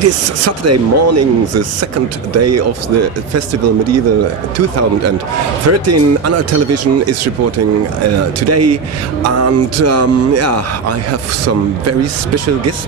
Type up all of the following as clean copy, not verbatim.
It is Saturday morning, the second day of the Festival Mediaval 2013. UnArt television is reporting today, and I have some very special guests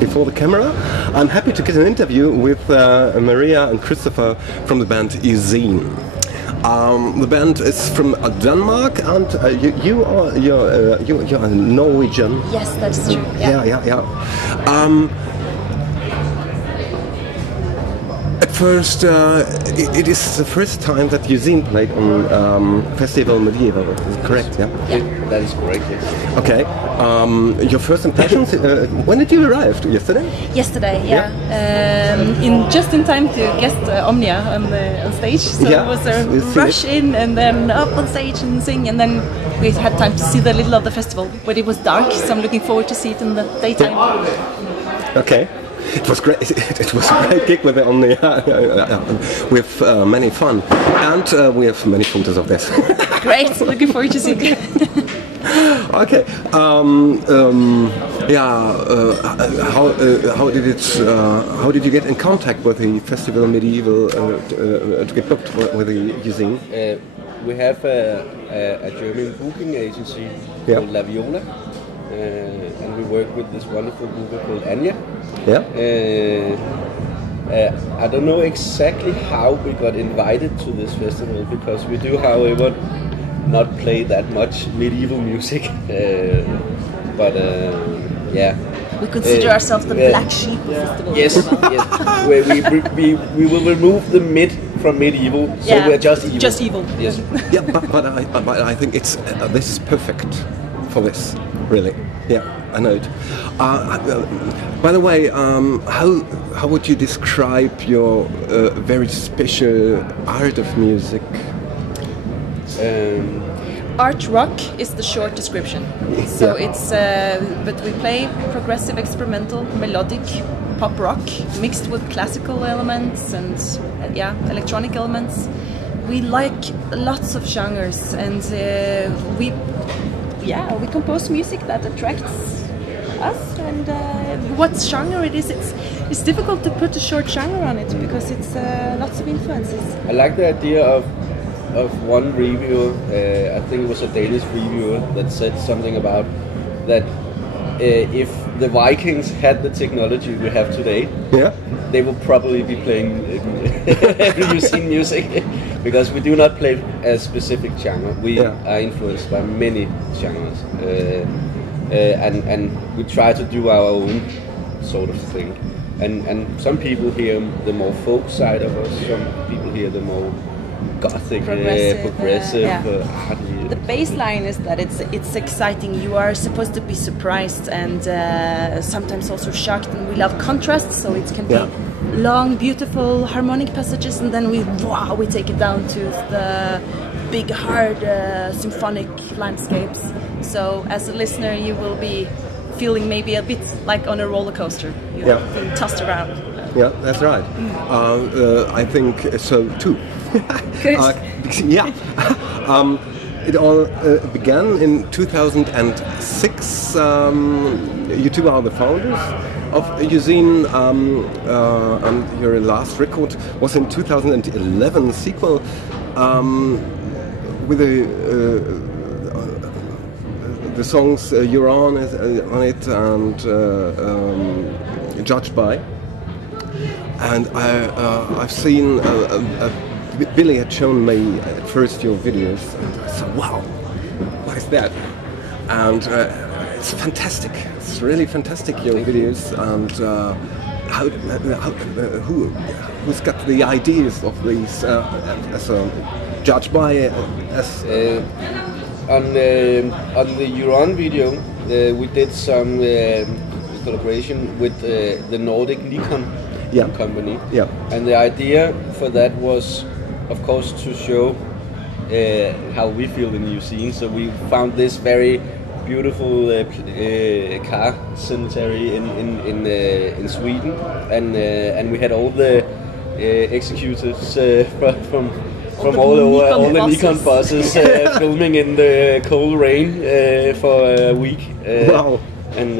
before the camera. I'm happy to get an interview with Maria and Christopher from the band Euzen. The band is from Denmark, and you are Norwegian. Yes, that's true. Yeah. At first, it is the first time that Euzen played on Festival Mediaval. Is it correct? Yeah. That is correct. Yes. Okay. Your first impressions? When did you arrive? Yesterday? Yesterday, yeah. Just in time to guest Omnia on stage. So it was a rush in and then up on stage and sing, and then we had time to see the little of the festival. But it was dark, so I'm looking forward to see it in the daytime. Okay. It was great. It was a great gig with the Omnia, with many fun, and we have many photos of this. Great, looking forward to see it. Okay. How did you get in contact with the Festival Mediaval to get booked with the Euzen? We have a German booking agency called La Viola. And we work with this wonderful booker called Anja. Yeah. I don't know exactly how we got invited to this festival, because we do, however, not play that much medieval music. But we consider ourselves the black sheep of festival. Yes. We will remove the mid from medieval, so we're just evil. Just evil. Yes. Yeah, but I think it's this is perfect for this. Really, yeah, I know it. By the way, how would you describe your very special art of music? Art rock is the short description. So it's, but we play progressive, experimental, melodic pop rock mixed with classical elements and electronic elements. We like lots of genres, and we compose music that attracts us, and what genre it is, it's difficult to put a short genre on it, because it's lots of influences. I like the idea of one reviewer, I think it was a Danish reviewer, that said something about that if the Vikings had the technology we have today, they would probably be playing Euzen music. Because we do not play a specific genre. We are influenced by many genres, and we try to do our own sort of thing. And some people hear the more folk side of us. Some people hear the more gothic, progressive. Art. The baseline is that it's exciting. You are supposed to be surprised and sometimes also shocked. And we love contrast, so it can be long, beautiful harmonic passages, and then we take it down to the big, hard symphonic landscapes. So as a listener, you will be feeling maybe a bit like on a roller coaster. You're being tossed around. Yeah, that's right. I think so too. Good. It all began in 2006. You two are the founders of Euzen, and your last record was in 2011, sequel with the songs You're on it and Judged By. And I've seen Billy had shown me at first your videos, and I thought, wow, what is that? And it's fantastic. It's really fantastic, your videos. And who's got the ideas of these as Judged By? On the You're On video, we did some collaboration with the Nordic Nikon company. Yeah. And the idea for that was, of course, to show how we feel in Euzen. So we found this very beautiful car cemetery in Sweden, and we had all the executives from all the Nikon buses filming in the cold rain for a week. Wow! And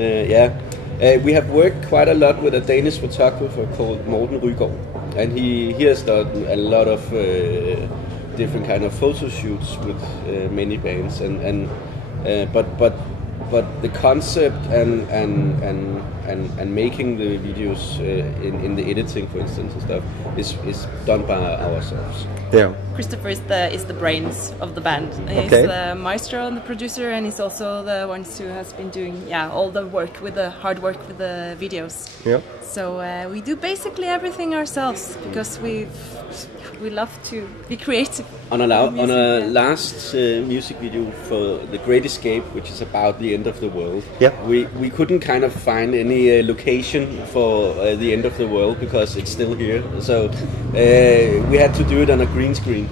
We have worked quite a lot with a Danish photographer called Morten Rygaard, and he has done a lot of different kind of photo shoots with many bands, but the concept and making the videos in the editing, for instance, and stuff is done by ourselves. Yeah. Christopher is the brains of the band. He's the maestro and the producer, and he's also the ones who has been doing all the work with the hard work with the videos. Yeah. So we do basically everything ourselves because we love to be creative. On a last music video for The Great Escape, which is about the end of the world, we couldn't kind of find any location for the end of the world because it's still here. So we had to do it on a green screen.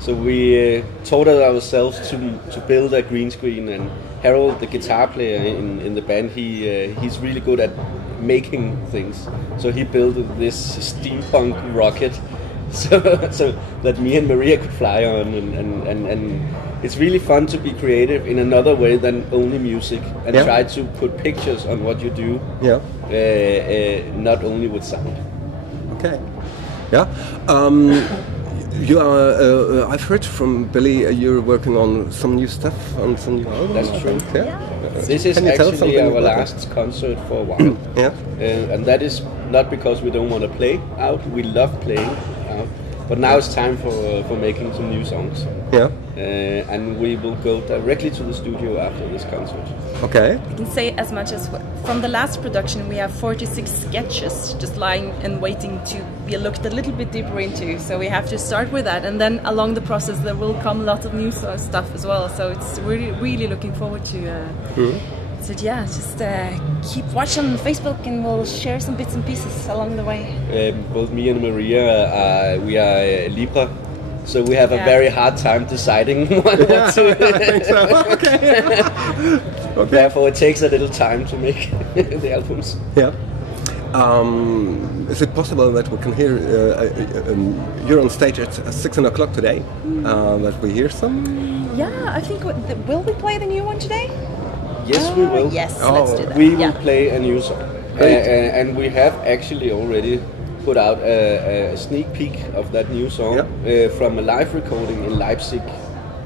So we taught ourselves to build a green screen, and Harold, the guitar player in the band, he's really good at making things. So he built this steampunk rocket so that me and Maria could fly on, and it's really fun to be creative in another way than only music, and try to put pictures on what you do, not only with sound. Okay. Yeah. You are. I've heard from Billy. You're working on some new stuff, on some new album. That's true. Yeah. This is actually our last concert for a while. And that is not because we don't want to play out. We love playing out, but now it's time for making some new songs. Yeah. And we will go directly to the studio after this concert. Okay. I can say as much as from the last production we have 46 sketches just lying and waiting to be looked a little bit deeper into. So we have to start with that, and then along the process there will come a lot of new stuff as well. So it's really looking forward to. So yeah, just keep watching on Facebook, and we'll share some bits and pieces along the way. Both me and Maria, we are Libra. So we have a very hard time deciding what to. Okay. Therefore, it takes a little time to make the albums. Yeah. Is it possible that we can hear you're on stage at 6 o'clock today? That we hear some? Yeah, I think. Will we play the new one today? Yes, we will. Yes, let's do that. We will play a new song, and we have actually already put out a sneak peek of that new song from a live recording in Leipzig.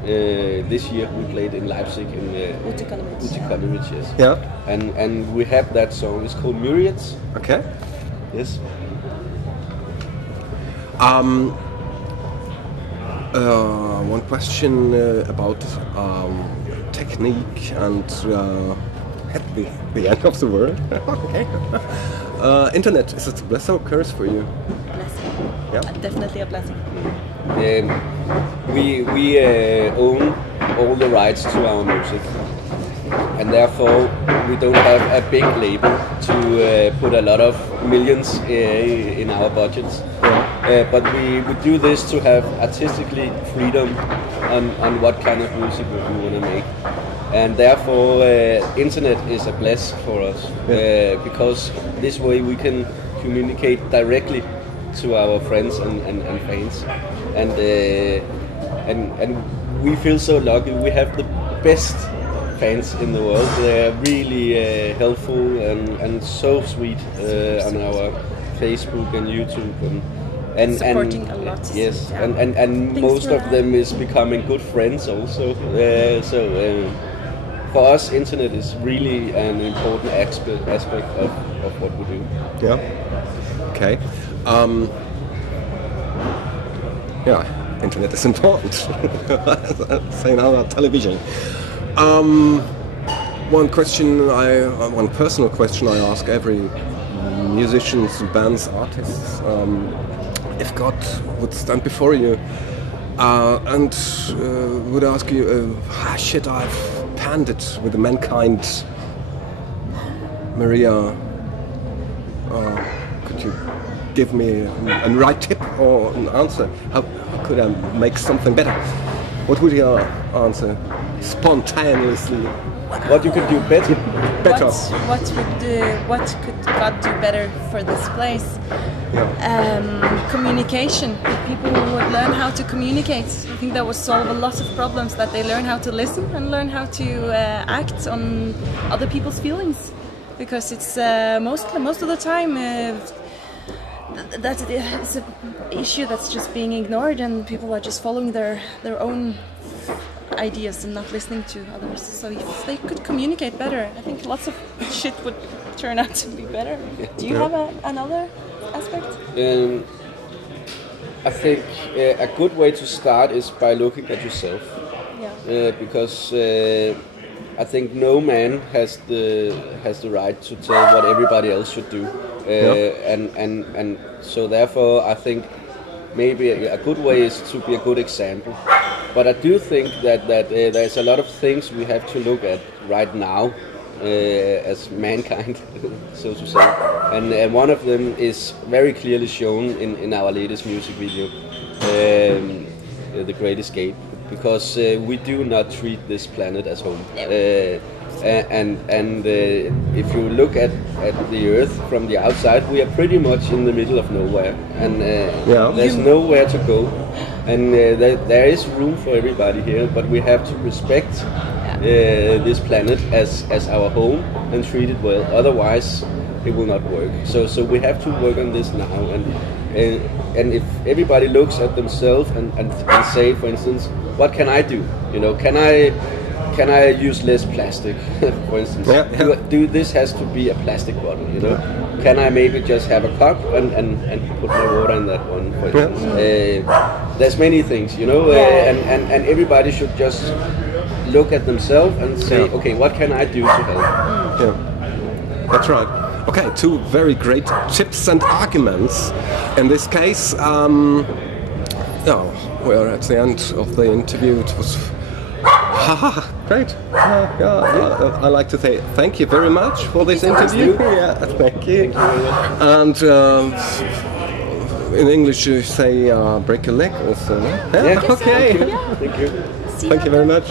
This year we played in Leipzig in Uticonomich, yes. Yeah. And we have that song. It's called Myriads. Okay. Yes. One question about technique and at the end of the world. Okay. Internet, is it a blessing or curse for you? Blessing. Yeah. Definitely a blessing. We own all the rights to our music, and therefore we don't have a big label to put a lot of millions in our budgets. But we do this to have artistically freedom on what kind of music we want to make. And therefore, internet is a bless for us because this way we can communicate directly to our friends and fans, and we feel so lucky. We have the best fans in the world. They are really helpful and so sweet on our Facebook and YouTube and supporting a lot. Yes, and most of them is becoming good friends also. For us, internet is really an important aspect of what we do. Yeah. Okay. Yeah, internet is important. Say now about television. One personal question I ask every musicians, bands, artists. If God would stand before you and would ask you, shit, I've handed with mankind, Maria, could you give me a right tip or an answer? How could I make something better? What would your answer spontaneously? What you could do better? What could God do better for this place? Communication. People would learn how to communicate. I think that would solve a lot of problems. That they learn how to listen and learn how to act on other people's feelings. because it's most of the time that it's an issue that's just being ignored, and people are just following their own ideas and not listening to others. So if they could communicate better, I think lots of shit would turn out to be better. Do you have another aspect? I think a good way to start is by looking at yourself. Yeah. Because I think no man has the right to tell what everybody else should do. And so therefore I think maybe a good way is to be a good example. But I do think that there's a lot of things we have to look at right now as mankind, so to say. And one of them is very clearly shown in our latest music video, The Great Escape, because we do not treat this planet as home. And if you look at the Earth from the outside, we are pretty much in the middle of nowhere, and there's nowhere to go. And there is room for everybody here, but we have to respect this planet as our home and treat it well. Otherwise, it will not work. So we have to work on this now. And if everybody looks at themselves and say, for instance, what can I do? You know, can I use less plastic, for instance? Do this has to be a plastic bottle, you know? Can I maybe just have a cup and put my water in that one, for instance? There's many things, you know, and everybody should just look at themselves and say, okay, what can I do to help? Yeah, that's right. Okay, two very great tips and arguments. In this case, we're at the end of the interview. It was great. I'd like to say thank you very much for this interview. Thank you. And in English you say break a leg also. No? Yeah. Okay. Thank you. Thank you very much.